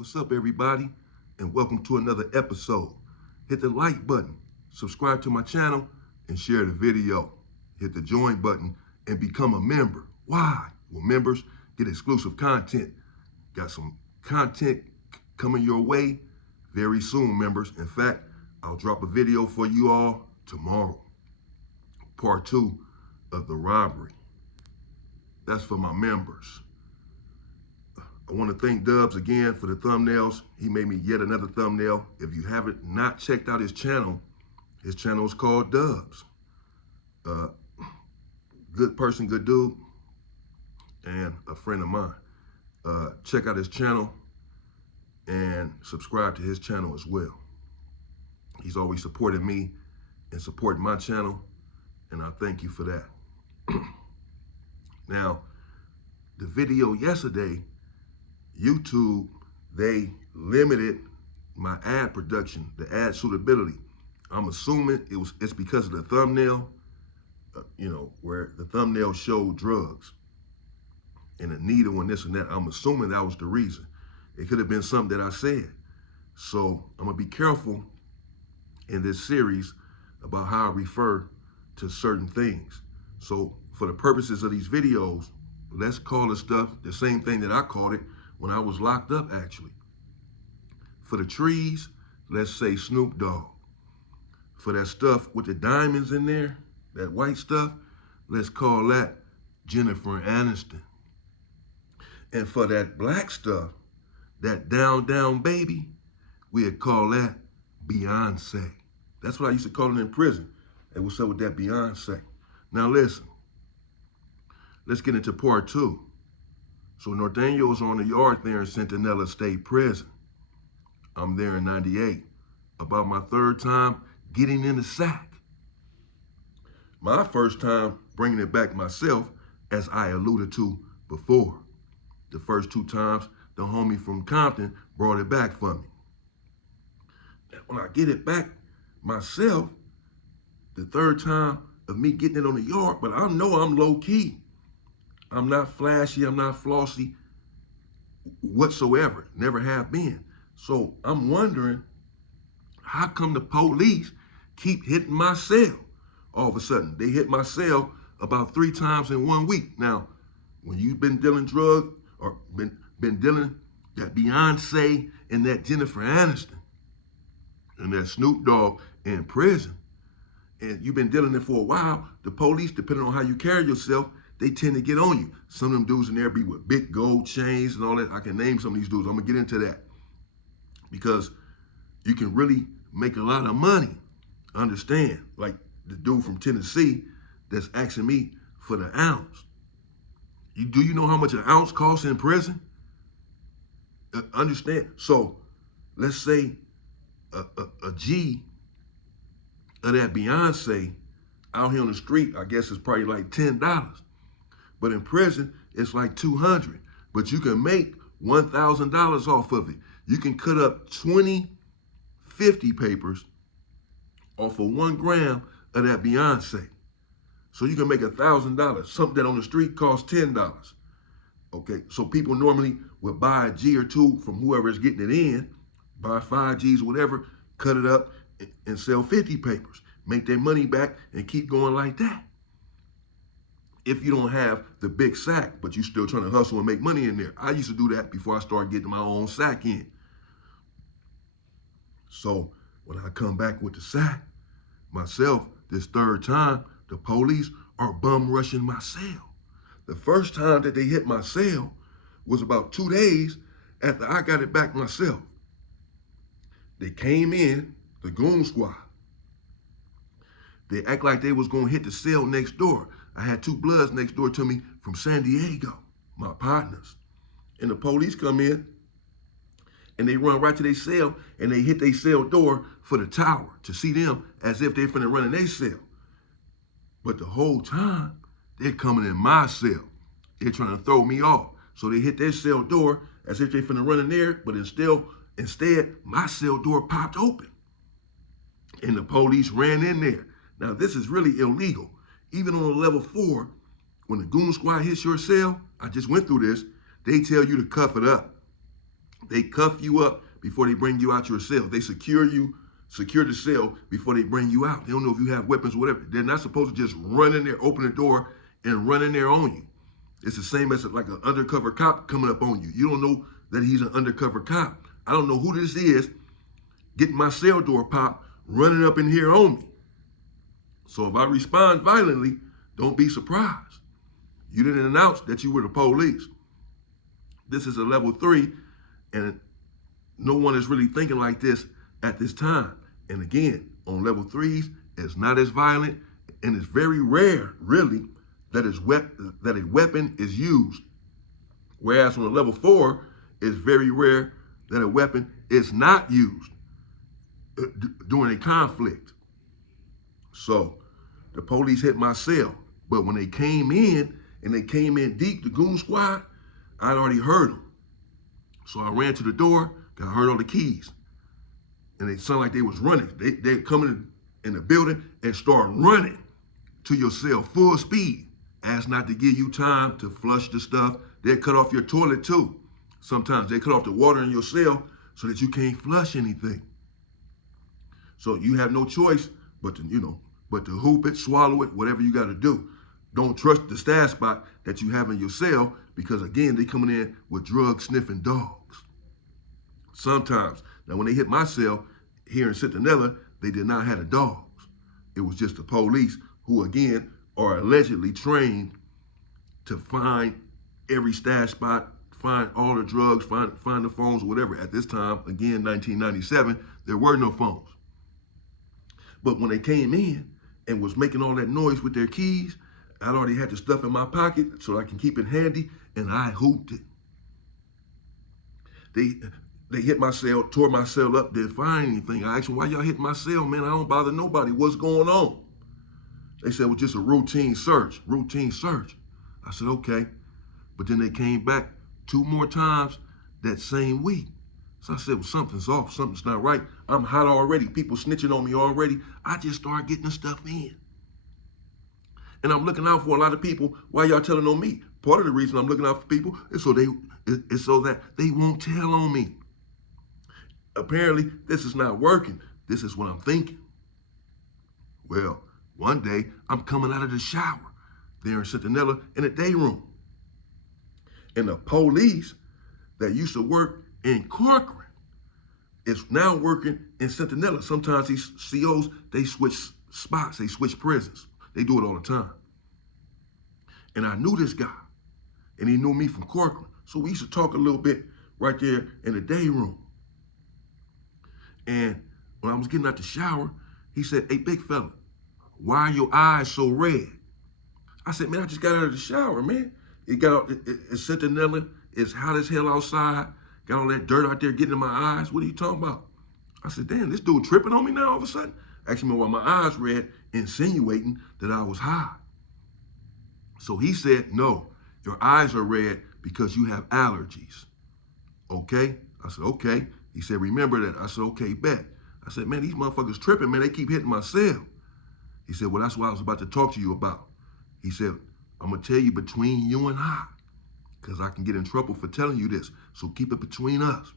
What's up, everybody? And welcome to another episode. Hit the like button, subscribe to my channel, and share the video. Hit the join button and become a member. Why? Well, members get exclusive content. Got some content coming your way very soon, members. In fact, I'll drop a video for you all tomorrow. Part 2 of the robbery. That's for my members. I want to thank Dubs again for the thumbnails. He made me yet another thumbnail. If you haven't not checked out his channel is called Dubs. Good person, good dude, and a friend of mine. Check out his channel and subscribe to his channel as well. He's always supported me and supporting my channel, and I thank you for that. Now, the video yesterday, YouTube, they limited my ad production, the ad suitability. I'm assuming it's because of the thumbnail, where the thumbnail showed drugs and a needle and this and that. I'm assuming that was the reason. It could have been something that I said. So I'm gonna be careful in this series about how I refer to certain things. So for the purposes of these videos, let's call the stuff the same thing that I called it when I was locked up, actually. For the trees, let's say Snoop Dogg. For that stuff with the diamonds in there, that white stuff, let's call that Jennifer Aniston. And for that black stuff, that down baby, we'd call that Beyonce. That's what I used to call it in prison. And what's up with that Beyonce? Now listen, let's get into part 2. So Norteño's on the yard there in Centinela State Prison. I'm there in 98, about my 3rd time getting in the sack. My first time bringing it back myself, as I alluded to before. The first 2 times, the homie from Compton brought it back for me. And when I get it back myself, the 3rd time of me getting it on the yard, but I know I'm low key. I'm not flashy, I'm not flossy whatsoever, never have been. So I'm wondering, how come the police keep hitting my cell? All of a sudden, they hit my cell about 3 times in 1 week. Now, when you've been dealing drugs, or been dealing that Beyonce and that Jennifer Aniston and that Snoop Dogg in prison, and you've been dealing it for a while, the police, depending on how you carry yourself, they tend to get on you. Some of them dudes in there be with big gold chains and all that. I can name some of these dudes. I'm gonna get into that because you can really make a lot of money. Understand? Like the dude from Tennessee that's asking me for the ounce. Do you know how much an ounce costs in prison? Understand? So let's say a G of that Beyonce out here on the street, I guess it's probably like $10. But in prison, it's like $200. But you can make $1,000 off of it. You can cut up 20 50 papers off of 1 gram of that Beyonce. So you can make $1,000, something that on the street costs $10. Okay, so people normally would buy a G or 2 from whoever is getting it in, buy 5 Gs or whatever, cut it up and sell 50 papers, make their money back and keep going like that. If you don't have the big sack, but you still trying to hustle and make money in there. I used to do that before I started getting my own sack in. So when I come back with the sack, myself, this 3rd time, the police are bum rushing my cell. The first time that they hit my cell was about 2 days after I got it back myself. They came in, the goon squad. They act like they was gonna hit the cell next door. I had 2 bloods next door to me from San Diego, my partners. And the police come in and they run right to their cell and they hit their cell door for the tower to see them as if they finna run in their cell. But the whole time, they're coming in my cell. They're trying to throw me off. So they hit their cell door as if they finna run in there, but instead, my cell door popped open. And the police ran in there. Now, this is really illegal. Even on a level 4, when the goon squad hits your cell, I just went through this, they tell you to cuff it up. They cuff you up before they bring you out your cell. They secure the cell before they bring you out. They don't know if you have weapons or whatever. They're not supposed to just run in there, open the door, and run in there on you. It's the same as like an undercover cop coming up on you. You don't know that he's an undercover cop. I don't know who this is getting my cell door popped, running up in here on me. So if I respond violently, don't be surprised. You didn't announce that you were the police. This is a level 3, and no one is really thinking like this at this time. And again, on level 3s, it's not as violent, and it's very rare, really, that a weapon is used. Whereas on a level 4, it's very rare that a weapon is not used during a conflict. So the police hit my cell, but when they came in, and they came in deep, the goon squad, I'd already heard them. So I ran to the door, got heard all the keys. And they sounded like they was running. They coming in the building and start running to your cell full speed. Ask not to give you time to flush the stuff. They cut off your toilet too. Sometimes they cut off the water in your cell so that you can't flush anything. So you have no choice but to hoop it, swallow it, whatever you got to do. Don't trust the stash spot that you have in your cell because, again, they coming in with drug-sniffing dogs. Sometimes. Now, when they hit my cell here in Centinela, they did not have the dogs. It was just the police who, again, are allegedly trained to find every stash spot, find all the drugs, find the phones or whatever. At this time, again, 1997, there were no phones. But when they came in and was making all that noise with their keys, I'd already had the stuff in my pocket so I can keep it handy, and I hooped it. They hit my cell, tore my cell up, didn't find anything. I asked them, why y'all hitting my cell, man? I don't bother nobody. What's going on? They said, well, just a routine search. I said, okay. But then they came back 2 more times that same week. So I said, well, something's off, something's not right. I'm hot already. People snitching on me already. I just started getting the stuff in. And I'm looking out for a lot of people. Why y'all telling on me? Part of the reason I'm looking out for people is so that they won't tell on me. Apparently, this is not working. This is what I'm thinking. Well, one day, I'm coming out of the shower there in Centinela in the day room. And the police that used to work in Corcoran is now working in Centinela. Sometimes these COs, they switch spots, they switch prisons. They do it all the time. And I knew this guy, and he knew me from Corcoran. So we used to talk a little bit right there in the day room. And when I was getting out the shower, he said, hey, big fella, why are your eyes so red? I said, man, I just got out of the shower, man. It's Centinela, it's hot as hell outside, got all that dirt out there getting in my eyes. What are you talking about? I said, damn, this dude tripping on me now all of a sudden? Asking me why my eyes red, insinuating that I was high. So he said, no, your eyes are red because you have allergies. Okay? I said, okay. He said, remember that. I said, okay, bet. I said, man, these motherfuckers tripping, man. They keep hitting my cell. He said, well, that's what I was about to talk to you about. He said, I'm going to tell you between you and I, because I can get in trouble for telling you this. So keep it between us.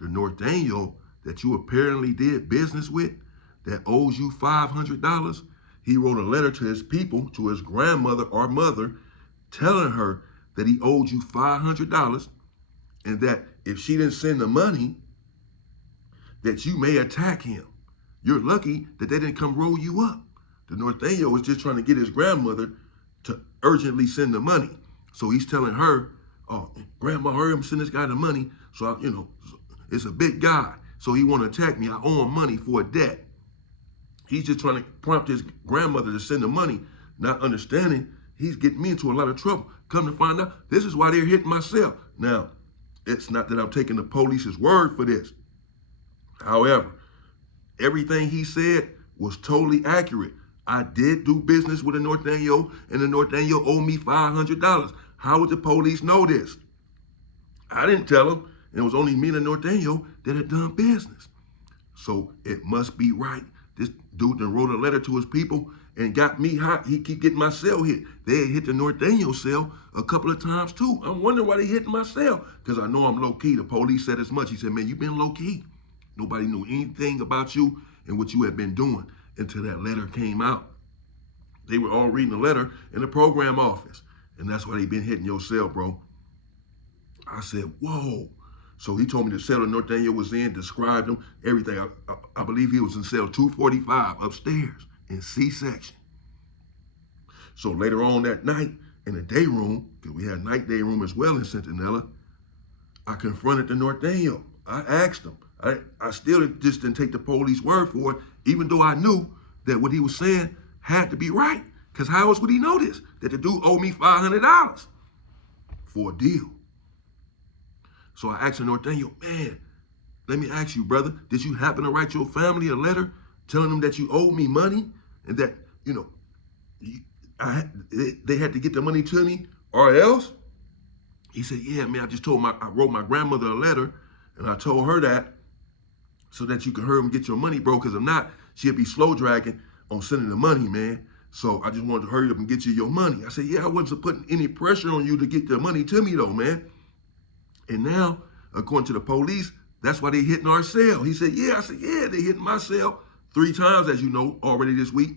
The North Daniel that you apparently did business with that owes you $500, he wrote a letter to his people, to his grandmother or mother, telling her that he owed you $500 and that if she didn't send the money, that you may attack him. You're lucky that they didn't come roll you up. The North Daniel was just trying to get his grandmother to urgently send the money. So he's telling her, oh, Grandma, hurry up, send this guy the money. So, it's a big guy. So he want to attack me. I owe him money for a debt. He's just trying to prompt his grandmother to send the money, not understanding he's getting me into a lot of trouble. Come to find out, this is why they're hitting my cell. Now, it's not that I'm taking the police's word for this. However, everything he said was totally accurate. I did do business with the North Daniel, and the North Daniel owed me $500. How would the police know this? I didn't tell them. And it was only me and the North Daniel that had done business. So it must be right. This dude then wrote a letter to his people and got me hot. He keep getting my cell hit. They had hit the North Daniel cell a couple of times too. I'm wondering why they hitting my cell, because I know I'm low key. The police said as much. He said, man, you been low key. Nobody knew anything about you and what you had been doing until that letter came out. They were all reading the letter in the program office, and that's why they been hitting your cell, bro. I said, whoa. So he told me the cell that North Daniel was in, described him, everything. I believe he was in cell 245 upstairs in C-section. So later on that night in the day room, because we had night day room as well in Centinela, I confronted the North Daniel. I asked him. I still just didn't take the police word for it, even though I knew that what he was saying had to be right. Because how else would he know this? That the dude owed me $500 for a deal. So I asked the North Daniel, man, let me ask you, brother, did you happen to write your family a letter telling them that you owed me money and that, you know, they had to get the money to me or else? He said, yeah, man, I wrote my grandmother a letter and I told her that so that you could hurry and get your money, bro, because if not, she'd be slow dragging on sending the money, man. So I just wanted to hurry up and get you your money. I said, yeah, I wasn't putting any pressure on you to get the money to me though, man. And now, according to the police, that's why they hitting our cell. He said, yeah. I said, yeah, they hitting my cell 3 times, as you know, already this week.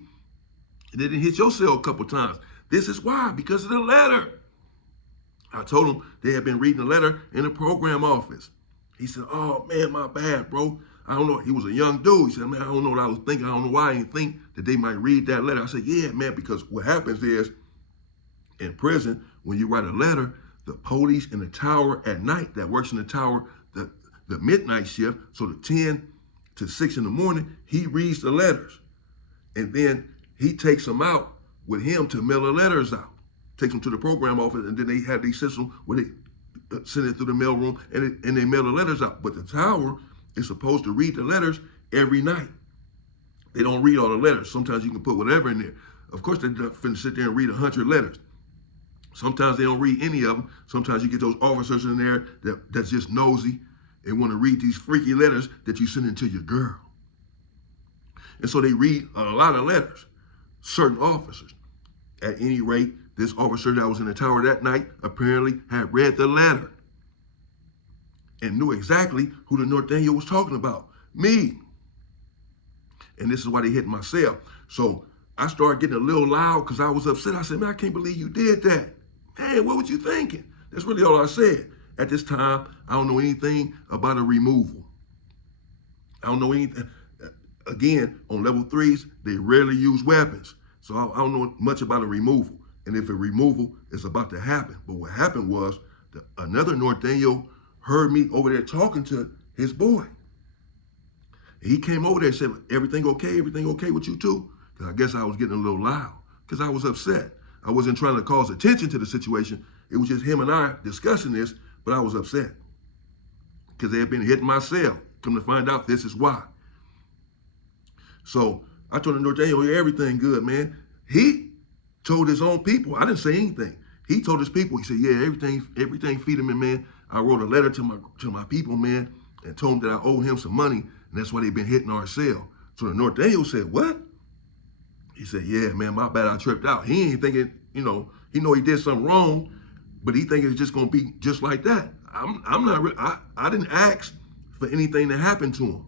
And they didn't hit your cell a couple times. This is why, because of the letter. I told him they had been reading the letter in the program office. He said, oh, man, my bad, bro. I don't know. He was a young dude. He said, man, I don't know what I was thinking. I don't know why I didn't think that they might read that letter. I said, yeah, man, because what happens is in prison, when you write a letter, the police in the tower at night that works in the tower, the midnight shift, so the 10 to 6 in the morning, he reads the letters. And then he takes them out with him to mail the letters out. Takes them to the program office, and then they have these system where they send it through the mail room and they mail the letters out. But the tower is supposed to read the letters every night. They don't read all the letters. Sometimes you can put whatever in there. Of course, they're not finna sit there and read 100 letters. Sometimes they don't read any of them. Sometimes you get those officers in there that's just nosy and want to read these freaky letters that you send into your girl. And so they read a lot of letters, certain officers. At any rate, this officer that was in the tower that night apparently had read the letter and knew exactly who the North Daniel was talking about, me. And this is why they hit my cell. So I started getting a little loud because I was upset. I said, man, I can't believe you did that. Man, what was you thinking? That's really all I said. At this time, I don't know anything about a removal. I don't know anything. Again, on level 3s, they rarely use weapons. So I don't know much about a removal. And if a removal is about to happen. But what happened was another North Daniel heard me over there talking to his boy. He came over there and said, everything okay? Everything okay with you too? Because I guess I was getting a little loud because I was upset. I wasn't trying to cause attention to the situation. It was just him and I discussing this, but I was upset because they had been hitting my cell. Come to find out, this is why. So I told the North Daniel, yeah, everything good, man. He told his own people. I didn't say anything. He told his people. He said, yeah, everything feed him, man. I wrote a letter to my people, man, and told them that I owe him some money, and that's why they've been hitting our cell. So the North Daniel said, what? He said, yeah, man, my bad, I tripped out. He ain't thinking, he know he did something wrong, but he thinking it's just gonna be just like that. I'm not, I didn't ask for anything to happen to him.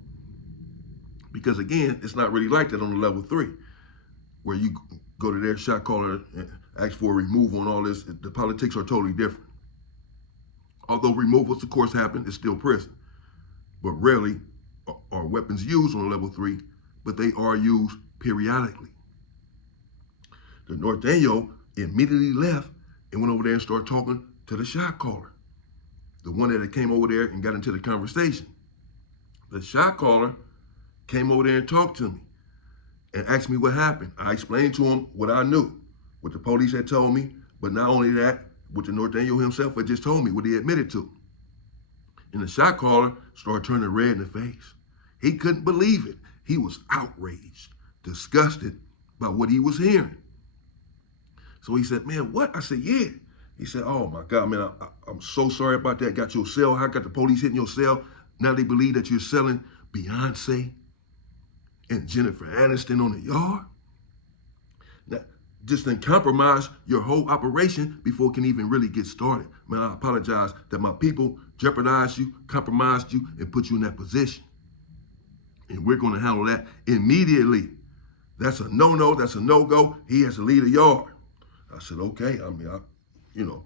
Because again, it's not really like that on the level 3, where you go to their shot caller and ask for a removal and all this. The politics are totally different. Although removals, of course, happen, it's still prison. But rarely are weapons used on level 3, but they are used periodically. The North Daniel immediately left and went over there and started talking to the shot caller, the one that came over there and got into the conversation. The shot caller came over there and talked to me and asked me what happened. I explained to him what I knew, what the police had told me, but not only that, what the North Daniel himself had just told me, what he admitted to. And the shot caller started turning red in the face. He couldn't believe it. He was outraged, disgusted by what he was hearing. So he said, man, what? I said, yeah. He said, oh my God, man, I'm so sorry about that. Got your cell. I got the police hitting your cell. Now they believe that you're selling Beyonce and Jennifer Aniston on the yard. just then compromise your whole operation before it can even really get started. Man, I apologize that my people jeopardized you, compromised you, and put you in that position. And we're going to handle that immediately. That's a no-no. That's a no-go. He has to leave the yard. I said, okay. I mean,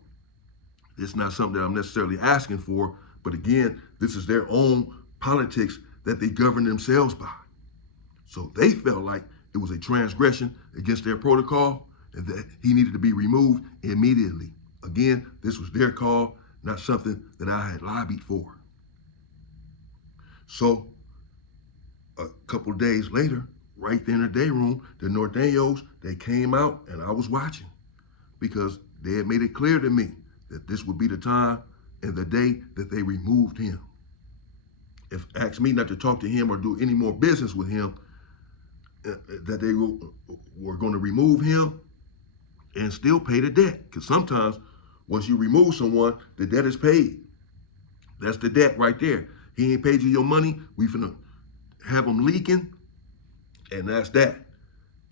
it's not something that I'm necessarily asking for. But again, this is their own politics that they govern themselves by. So they felt like it was a transgression against their protocol and that he needed to be removed immediately. Again, this was their call, not something that I had lobbied for. So a couple of days later, right there in the day room, the Norteños, they came out and I was watching because they had made it clear to me that this would be the time and the day that they removed him. If asked me not to talk to him or do any more business with him, that they were going to remove him and still pay the debt. Because sometimes once you remove someone, the debt is paid. That's the debt right there. He ain't paid you your money. We finna have him leaking, and that's that.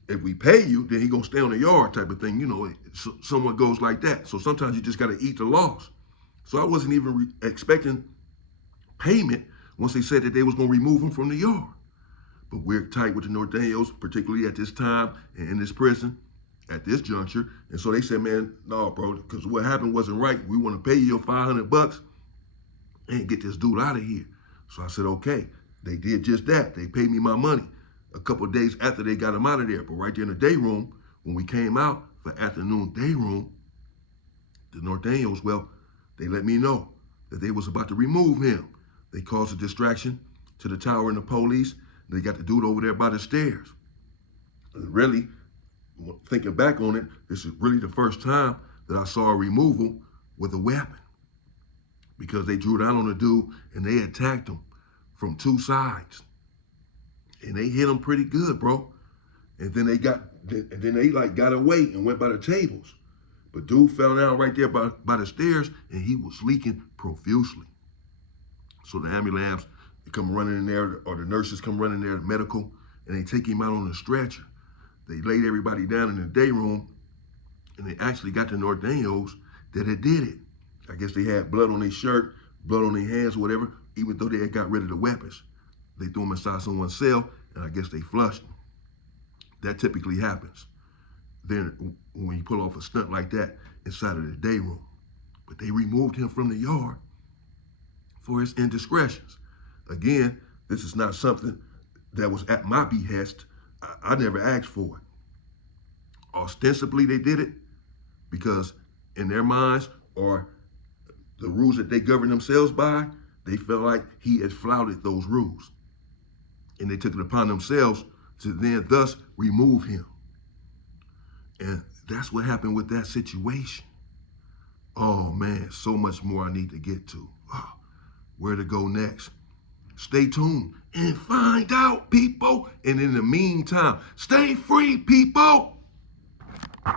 If we pay you, then he gonna stay on the yard type of thing. You know, someone goes like that. So sometimes you just gotta eat the loss. So I wasn't even expecting payment once they said that they was gonna remove him from the yard. But we're tight with the Norteños, particularly at this time and in this prison at this juncture. And so they said, man, no, bro, because what happened wasn't right. We want to pay you your $500 and get this dude out of here. So I said, okay. They did just that. They paid me my money a couple of days after they got him out of there. But right there in the day room, when we came out for afternoon day room, the Norteños, well, they let me know that they was about to remove him. They caused a distraction to the tower and the police. They got the dude over there by the stairs. And really, thinking back on it, this is really the first time that I saw a removal with a weapon, because they drew down on the dude and they attacked him from two sides. And they hit him pretty good, bro. And then they got away and went by the tables. But dude fell down right there by the stairs and he was leaking profusely. So the ambulance, they come running in there, or the nurses come running there, the medical, and they take him out on a stretcher. They laid everybody down in the day room, and they actually got the Norteños that had did it. I guess they had blood on their shirt, blood on their hands, or whatever, even though they had got rid of the weapons. They threw them inside someone's cell, and I guess they flushed them. That typically happens then when you pull off a stunt like that inside of the day room. But they removed him from the yard for his indiscretions. Again, this is not something that was at my behest. I never asked for it. Ostensibly, they did it because in their minds, or the rules that they govern themselves by, they felt like he had flouted those rules. And they took it upon themselves to then thus remove him. And that's what happened with that situation. Oh man, so much more I need to get to. Oh, where to go next? Stay tuned and find out, people. And in the meantime, stay free, people.